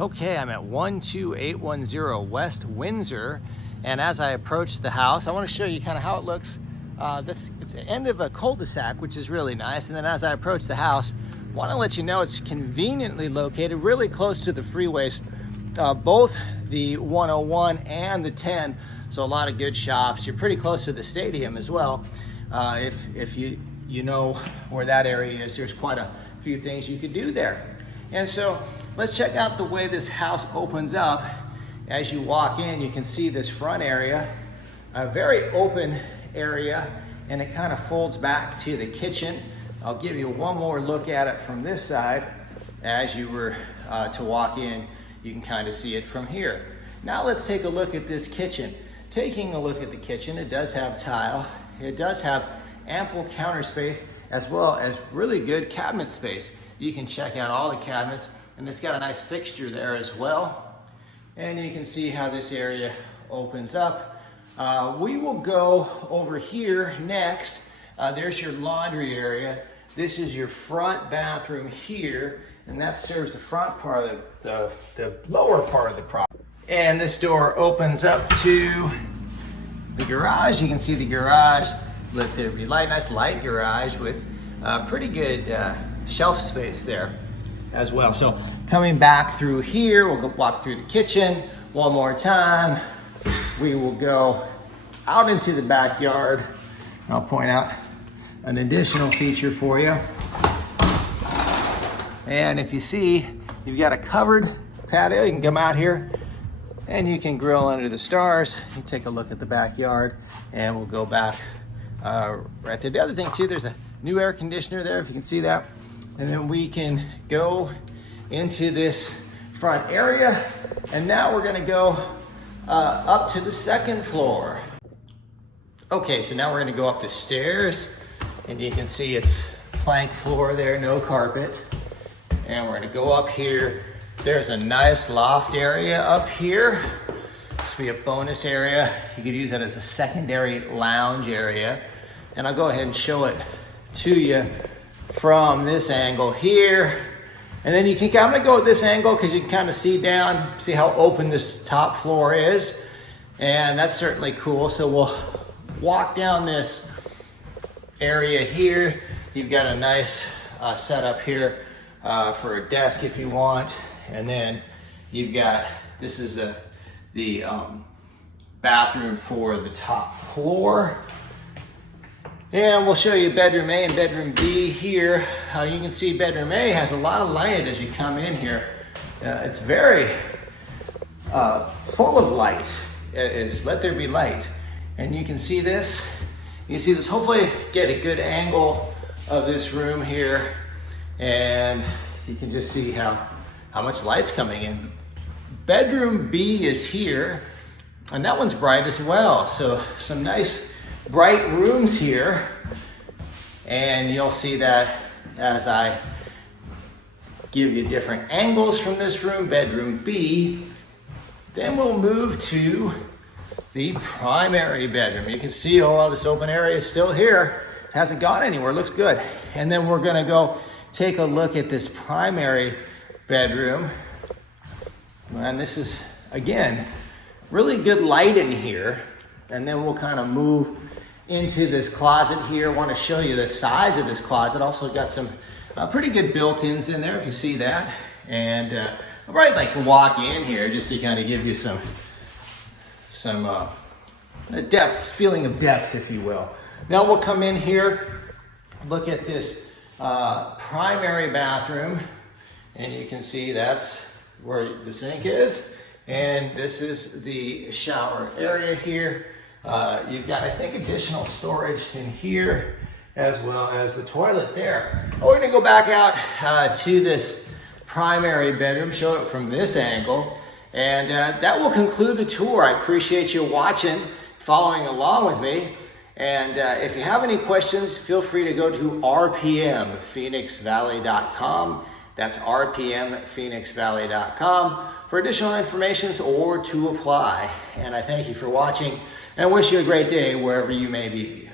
Okay, I'm at 12810 West Windsor, and as I approach the house, I want to show you kind of how it looks. It's the end of a cul-de-sac, which is really nice. And then as I approach the house, I want to let you know it's conveniently located really close to the freeways, both the 101 and the 10. So a lot of good shops. You're pretty close to the stadium as well. If you know where that area is, there's quite a few things you could do there. And so let's check out the way this house opens up. As you walk in, you can see this front area, a very open area, and it kind of folds back to the kitchen. I'll give you one more look at it from this side. As you were to walk in, you can kind of see it from here. Now let's take a look at this kitchen. Taking a look at the kitchen, it does have tile. It does have ample counter space as well as really good cabinet space. You can check out all the cabinets, and it's got a nice fixture there as well. And you can see how this area opens up. We will go over here next. There's your laundry area. This is your front bathroom here, and that serves the front part of the lower part of the property. And this door opens up to the garage. You can see the garage. Let there be light, nice light garage with pretty good shelf space there as well. So coming back through here, we'll go walk through the kitchen one more time. We will go out into the backyard. I'll point out an additional feature for you. And if you see, you've got a covered patio. You can come out here and you can grill under the stars. You take a look at the backyard, and we'll go back right there. The other thing too, there's a new air conditioner there, if you can see that. And then we can go into this front area. And now we're gonna go up to the second floor. Okay, so now we're gonna go up the stairs, and you can see it's plank floor there, no carpet. And we're gonna go up here. There's a nice loft area up here. This will be a bonus area. You could use that as a secondary lounge area. And I'll go ahead and show it to you from this angle here. And then I'm gonna go at this angle because you can kind of see down, see how open this top floor is. And that's certainly cool. So we'll walk down this area here. You've got a nice setup here for a desk if you want. And then you've got, this is the bathroom for the top floor. And we'll show you bedroom A and bedroom B here. You can see bedroom A has a lot of light as you come in here. It's very full of light. It is let there be light. And you can see this. You can see this, hopefully get a good angle of this room here. And you can just see how much light's coming in. Bedroom B is here, and that one's bright as well. So some nice bright rooms here, and you'll see that as I give you different angles from this room, bedroom B. Then we'll move to the primary bedroom. You can see all this open area is still here. It hasn't gone anywhere, looks good. And then we're gonna go take a look at this primary bedroom. And this is, again, really good light in here. And then we'll kind of move into this closet here. I want to show you the size of this closet. Also got some pretty good built-ins in there, if you see that. And I'd probably like to walk in here just to kind of give you some depth, feeling of depth, if you will. Now we'll come in here, look at this primary bathroom, and you can see that's where the sink is. And this is the shower area here. You've got, I think, additional storage in here as well as the toilet there. We're gonna go back out to this primary bedroom, show it from this angle, and that will conclude the tour. I appreciate you watching, following along with me. And if you have any questions, feel free to go to rpmphoenixvalley.com. That's rpmphoenixvalley.com for additional information or to apply. And I thank you for watching and wish you a great day wherever you may be.